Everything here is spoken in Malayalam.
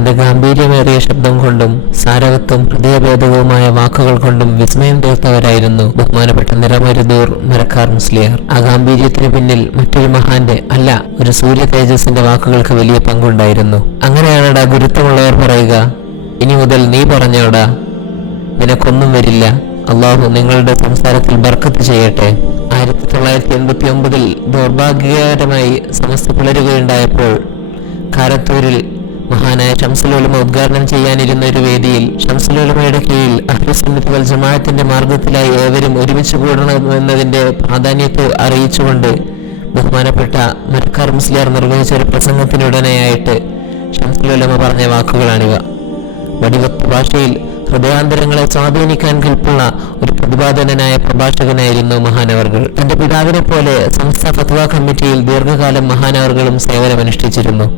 തന്റെ ഗാംഭീര്യമേറിയ ശബ്ദം കൊണ്ടും സാരവത്വം ഹൃദയഭേദകവുമായ വാക്കുകൾ കൊണ്ടും വിസ്മയം തീർത്തവരായിരുന്നു ബഹുമാനപ്പെട്ട നിറമരുതൂർ മരക്കാർ മുസ്ലിയാർ. ആ ഗാംഭീര്യത്തിന് പിന്നിൽ മറ്റൊരു മഹാന്റെ അല്ല, ഒരു സൂര്യ തേജസ്സിന്റെ വാക്കുകൾക്ക് വലിയ പങ്കുണ്ടായിരുന്നു. അങ്ങനെയാണടാ ഗുരുത്വമുള്ളവർ പറയുക, ഇനി മുതൽ നീ പറഞ്ഞോടാ, നിനക്കൊന്നും വരില്ല, അള്ളാഹു നിങ്ങളുടെ സംസാരത്തിൽ ബർക്കത്ത് ചെയ്യട്ടെ. 1989 ദൗർഭാഗ്യകരമായി സമസ്ത പുലരുകയുണ്ടായപ്പോൾ കാരത്തൂരിൽ മഹാനായ ശംസുൽ ഉലമ ഉദ്ഘാടനം ചെയ്യാനിരുന്ന ഒരു വേദിയിൽ ശംസുൽ ഉലമയുടെ കീഴിൽ അഹ്ലുസുന്നത്ത് വൽ ജമാഅത്തിന്റെ മാർഗത്തിലായി ഏവരും ഒരുമിച്ച് കൂടണമെന്നതിന്റെ പ്രാധാന്യത്തെ അറിയിച്ചുകൊണ്ട് ബഹുമാനപ്പെട്ട മരക്കാർ മുസ്ലിയാർ നിർവഹിച്ച ഒരു പ്രസംഗത്തിനുടനെയായിട്ട് ശംസുൽ ഉലമ പറഞ്ഞ വാക്കുകളാണിവ. വടിവത്ത് ഭാഷയിൽ ഹൃദയാന്തരങ്ങളെ സ്വാധീനിക്കാൻ കൽപ്പുള്ള ഒരു പ്രതിപാദനനായ പ്രഭാഷകനായിരുന്നു മഹാനവർകൾ. തന്റെ പിതാവിനെ പോലെ സംസ്ഥാന ഫത്വ കമ്മിറ്റിയിൽ ദീർഘകാലം മഹാനവർകളും സേവനമനുഷ്ഠിച്ചിരുന്നു.